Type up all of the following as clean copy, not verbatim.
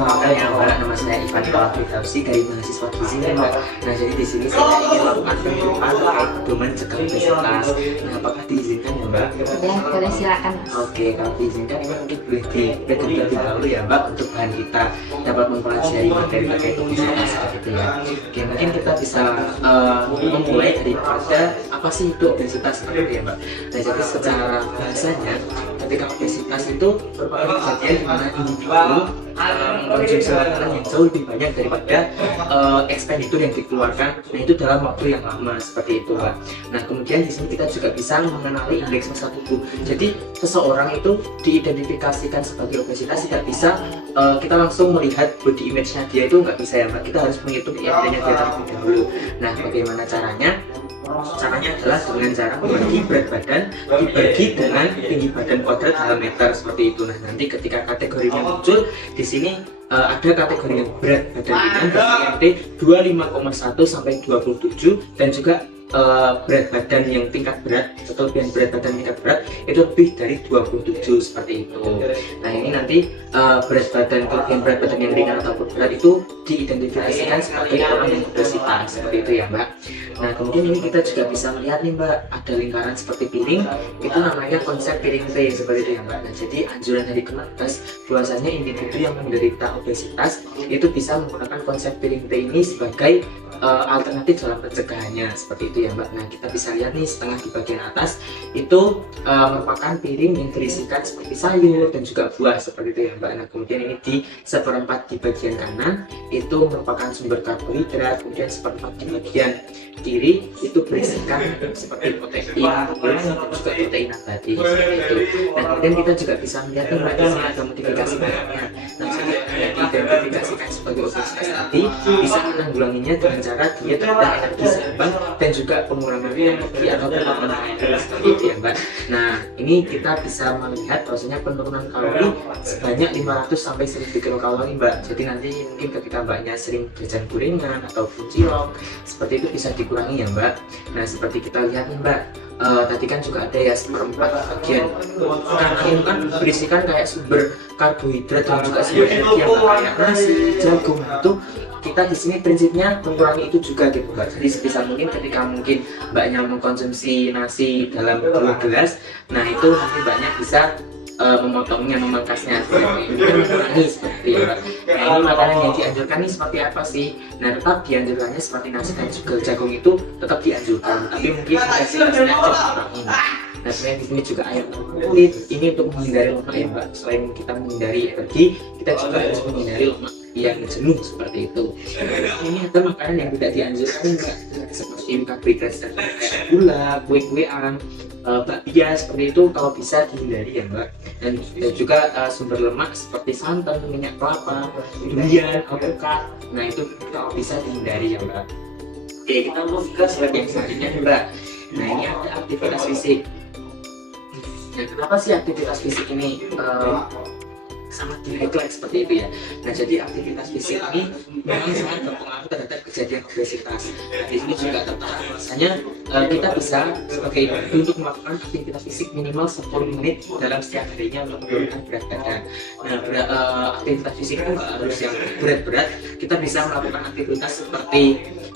Perkenalkan ya Mbak, nama saya Ivan Firdausi dari mahasiswa gizi nih Mbak. Nah jadi di sini saya ingin melakukan penyuluhan terkait pedoman cegah obesitas. Nah apakah diizinkan ya Mbak? Ya, boleh silakan. Oke, kalau diizinkan ini mungkin boleh dipegang terlebih dahulu ya Mbak, untuk bahan kita dapat mempelajari materi terkait obesitas gitu ya. Oke, mungkin kita bisa memulai daripada apa sih itu obesitas seperti itu ya Mbak. Nah jadi secara bahasanya, ketika obesitas itu merupakan kejadian di mana individu mengkonsumsi makanan yang jauh lebih banyak daripada ekspenditur yang dikeluarkan. Nah itu dalam waktu yang lama seperti itu Mbak. Nah kemudian di sini kita juga bisa mengenali indeks massa tubuh. Jadi seseorang itu diidentifikasikan sebagai obesitas tidak bisa kita langsung melihat body image-nya dia, itu nggak bisa ya Mbak. Kita harus menghitung IMD-nya dia terlebih dahulu. Nah bagaimana caranya? Caranya adalah dengan cara membagi berat badan dibagi dengan tinggi badan kuadrat dalam meter seperti itu. Nah nanti ketika kategorinya muncul di sini ada kategori yang berat badan ringan IMD 25,1 sampai 27 dan juga berat badan yang tingkat berat, kelebihan berat badan tingkat berat itu lebih dari 27 seperti itu. Nah ini nanti berat badan, kelebihan berat badan yang ringan ataupun berat itu diidentifikasikan sebagai orang yang obesitas seperti itu ya Mbak. Nah kemudian ini kita juga bisa melihat nih Mbak, ada lingkaran seperti piring, itu namanya konsep piring T seperti itu ya Mbak. Nah jadi anjuran dari Kemenkes bahwasanya individu yang menderita obesitas itu bisa menggunakan konsep piring T ini sebagai alternatif dalam pencegahannya seperti itu ya Mbak. Nah kita bisa lihat nih setengah di bagian atas itu merupakan piring yang berisikan seperti sayur dan juga buah seperti itu ya Mbak. Nah kemudian ini di seperempat di bagian kanan itu merupakan sumber karbohidrat, kemudian seperempat di bagian kiri itu berisikan seperti protein dan juga protein nabati seperti itu. Nah kemudian kita juga bisa melihat nih Mbak, di sini ada modifikasi bentuknya. Nah jadi diidentifikasikan sebagai obesitas tadi bisa menanggulanginya dengan cara diet rendah energi seimbang dan juga pengurangan energi atau penurunan kalori seperti itu ya Mbak. Nah ini kita bisa melihat bahwasanya penurunan kalori sebanyak 500 sampai 1000 kilokalori Mbak. Jadi nanti mungkin ketika Mbaknya sering jajan gorengan ataupun cilok seperti itu bisa dikurangi ya Mbak. Nah seperti kita lihat nih Mbak, tadi kan juga ada ya seperempat bagian kanan itu kan berisikan kayak sumber karbohidrat dan juga sumber energi yang kayak nasi, jagung. Itu kita di sini prinsipnya mengurangi itu juga gitu Mbak. Jadi sebisa mungkin ketika mungkin Mbaknya mengkonsumsi nasi dalam 2 gelas, nah itu nanti Mbaknya bisa memotongnya, memangkasnya mengurangi seperti ya Mbak. Nah ini makanan yang dianjurkan nih seperti apa sih? Nah tetap dianjurkannya seperti nasi dan juga jagung itu tetap dianjurkan, tapi mungkin dikasih aja kurangin. Nah sebenarnya di sini juga ayam kulit ini untuk menghindari lemak ya Mbak. Selain kita menghindari energi, kita juga harus menghindari lemak yang jenuh seperti itu. Ini ada makanan yang tidak dianjurkan Mbak, seperti karbohidrat kayak gula, kue-kuean, bakpia seperti itu kalau bisa dihindari ya Mbak. Dan juga sumber lemak seperti santan, minyak kelapa, durian, alpukat, nah itu kalau bisa dihindari ya Mbak. Oke, kita move ke slide yang selanjutnya Mbak. Nah ini ada aktivitas fisik. Nah kenapa sih aktivitas fisik ini sangat di-highlight seperti itu ya. Nah jadi aktivitas fisik ini memang sangat berpengaruh terhadap kejadian obesitas. Nah di sini juga tertera bahwasanya kita bisa sebagai individu untuk melakukan aktivitas fisik minimal 10 menit dalam setiap harinya untuk menurunkan berat badan. Nah aktivitas fisik itu nggak harus yang berat-berat, kita bisa melakukan aktivitas seperti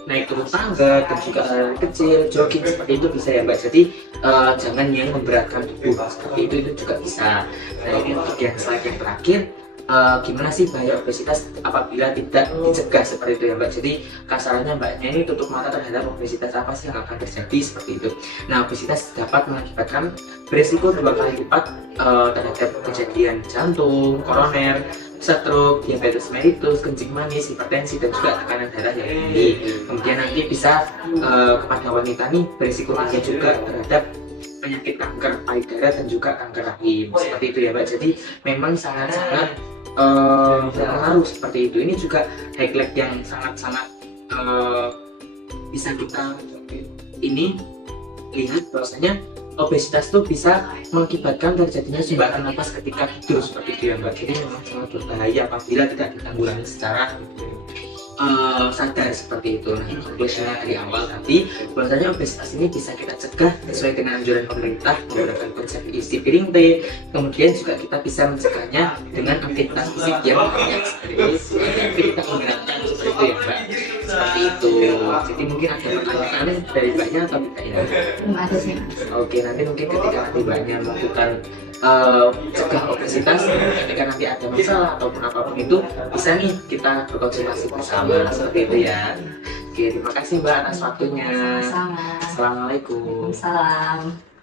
naik turun tangga dan juga lari kecil, jogging seperti itu bisa ya Mbak. Jadi jangan yang memberatkan tubuh seperti itu juga bisa. Nah ini untuk yang slide yang terakhir, gimana sih bahaya obesitas apabila tidak dicegah seperti itu ya Mbak. Jadi kasarannya Mbaknya ini tutup mata terhadap obesitas, apa sih yang akan terjadi seperti itu. Nah obesitas dapat mengakibatkan berisiko 2 kali lipat terhadap kejadian jantung, koroner, stroke, diabetes mellitus, kencing manis, hipertensi dan juga tekanan darah yang tinggi. Kemudian nanti bisa kepada wanita nih berisiko tinggi juga terhadap penyakit kanker payudara dan juga kanker rahim seperti itu ya Mbak. Jadi memang sangat-sangat berpengaruh seperti itu. Ini juga highlight yang sangat-sangat bisa kita ini lihat bahwasanya obesitas itu bisa mengakibatkan terjadinya sumbatan napas ketika tidur seperti itu ya Mbak. Jadi memang sangat berbahaya apabila tidak ditanggulangi secara sadar seperti itu. Nah, konklusinya dari awal tadi bahwasanya obesitas ini bisa kita cegah sesuai dengan anjuran pemerintah menggunakan konsep isi piring T. Kemudian juga kita bisa mencegahnya dengan aktivitas fisik yang banyak seperti itu. Nanti kita menggerakkan seperti itu ya Mbak. Seperti itu. Jadi mungkin ada pertanyaan dari Mbaknya atau tidak ya? Ada sih. Oke, nanti mungkin ketika nanti Mbaknya melakukan cegah obesitas, ketika nanti ada masalah ataupun apapun itu bisa nih kita berkonsultasi bersama seperti itu ya. Oke, terima kasih Mbak atas waktunya. Sama-sama. Assalamualaikum. Salam.